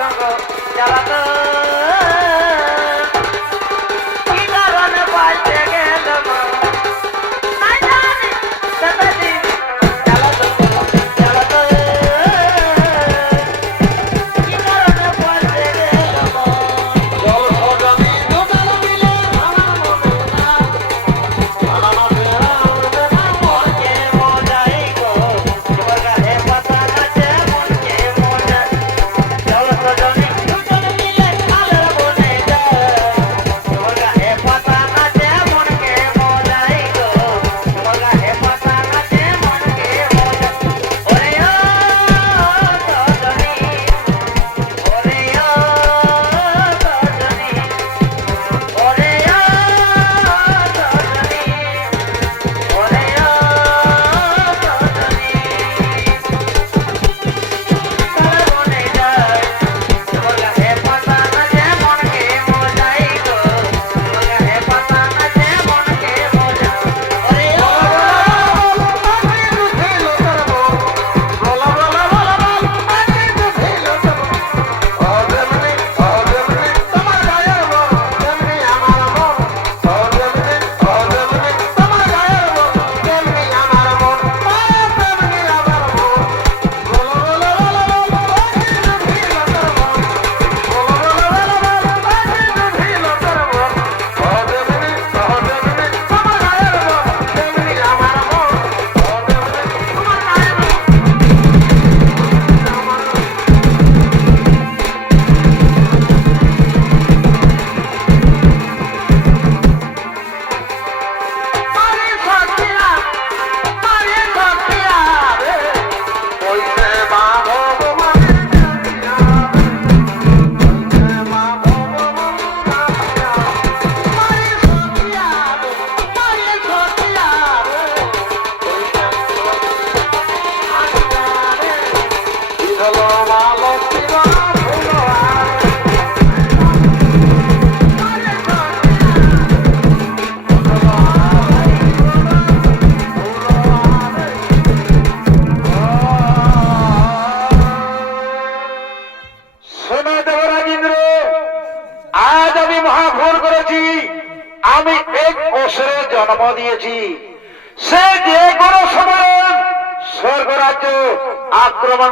কি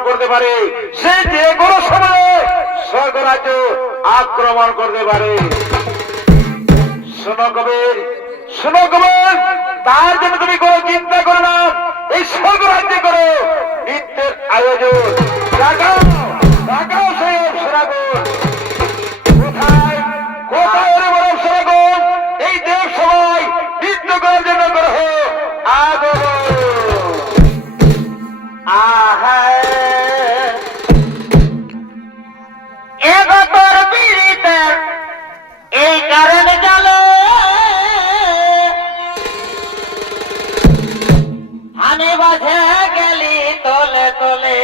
করতে পারে, সে যে কোনো সময়ে স্বর্গরাজ্য আক্রমণ করতে পারে। শোনো কবির শোনো কবির, তার জন্য তুমি কোনো চিন্তা করো না, এই স্বর্গরাজ্য করো নিত্যের আয়োজন। রাখাও লাগাও সেই অপসরাগুন মাঝে গেলি তলে তলে।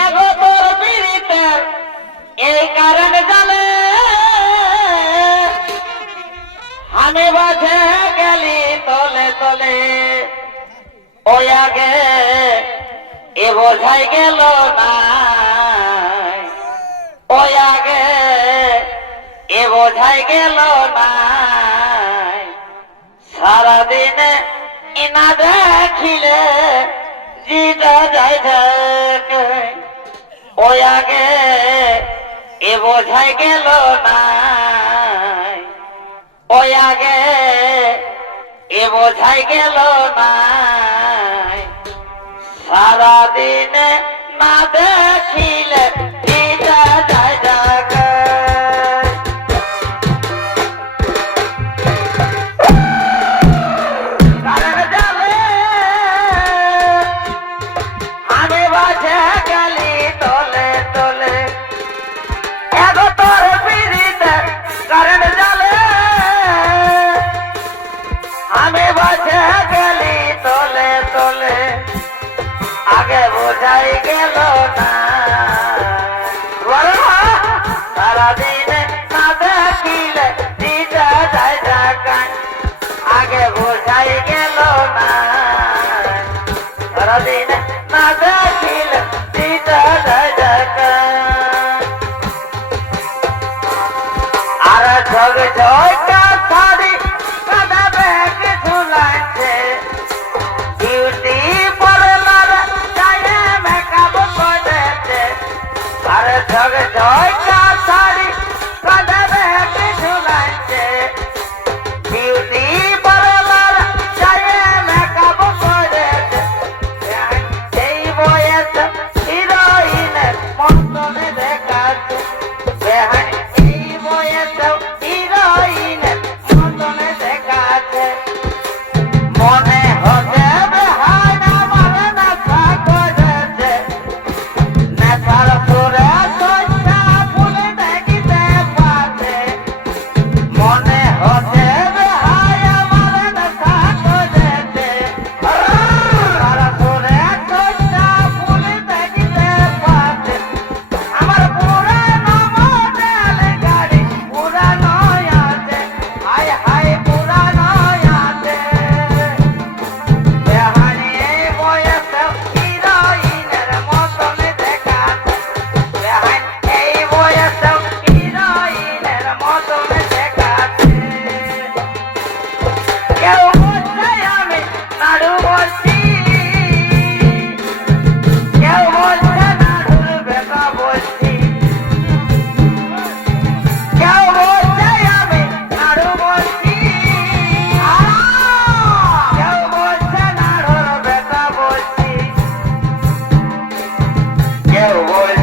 এগো তোর বিড়িতে এই কারণ জানে। আমি মাঝে গেলি তলে তলে। ওই আগে এ বোঝাই গেল না ওই আগে এ বোঝাই গেল না সারাদিনে না দেখিলে জিতা যায় ওই আগে এ বোঝাই গেল না ওই আগে এ বোঝাই গেল না সারাদিন না দেখিলে তারা সব জয়টা থারি কাদা ব্যাগ ঝুলাইছে। করেছে তারা সব জয়টা থারি Yeah, boy.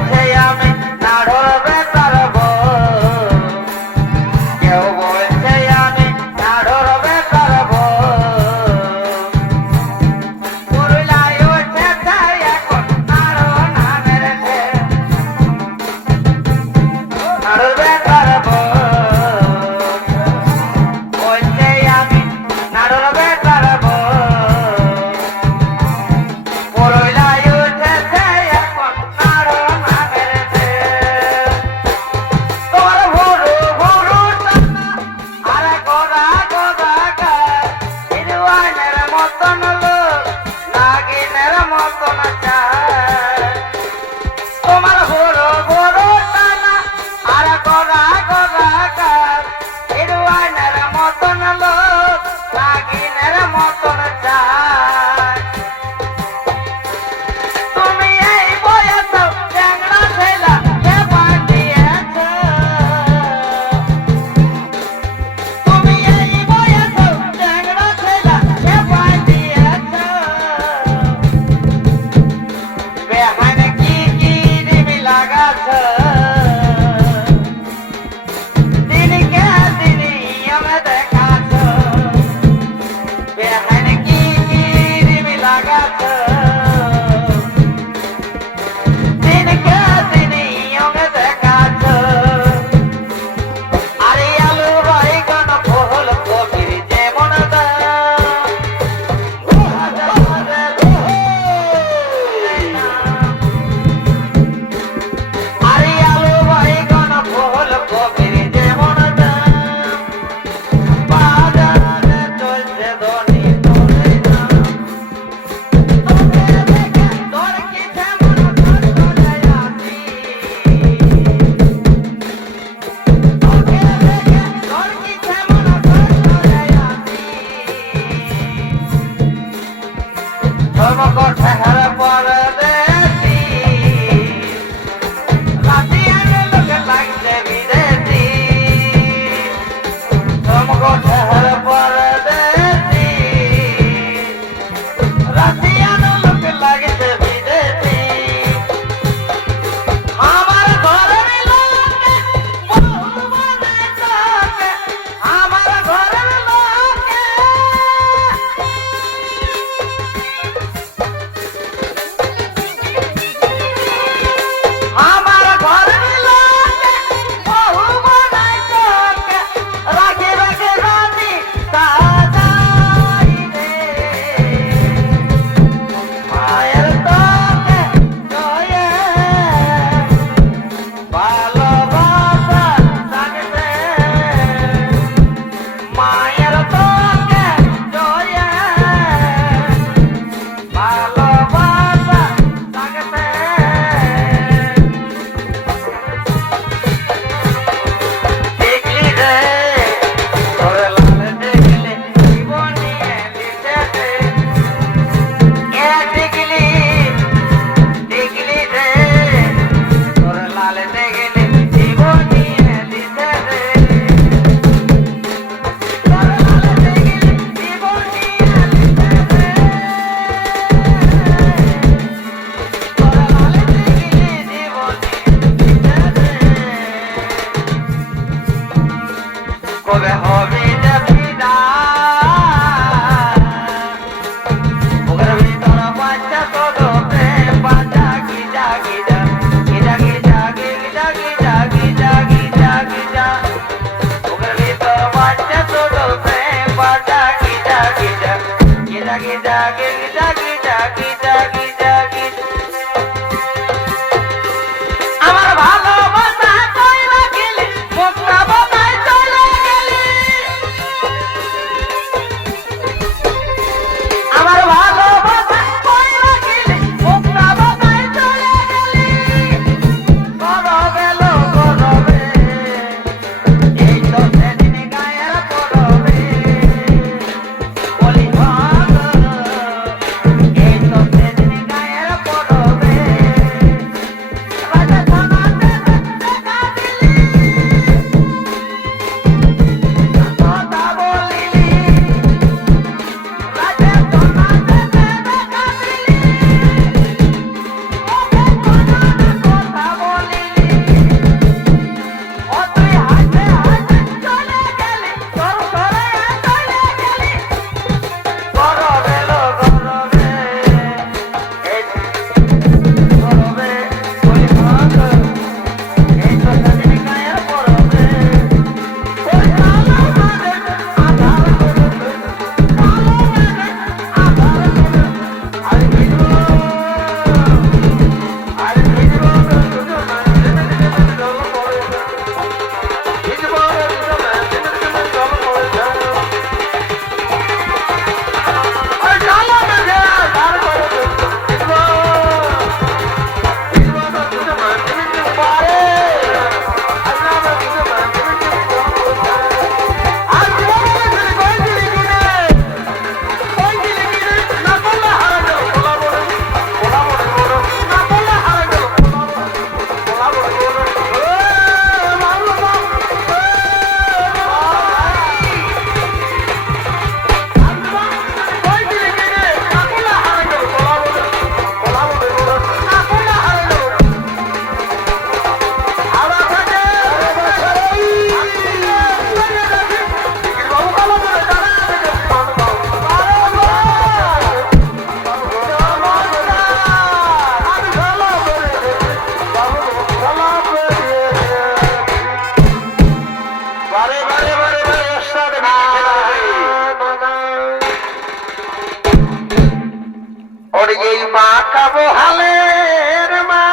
কাবো হালের মা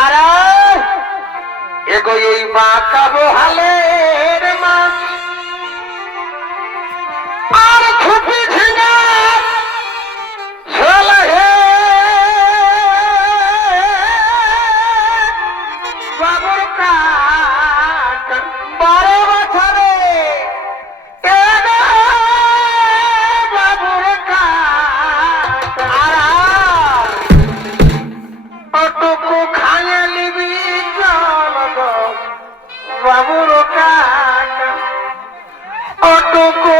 আর এগো এই মা কাবো হালের মা টুকু খাইয়া নিবি বাবুর কাকা। অটুকু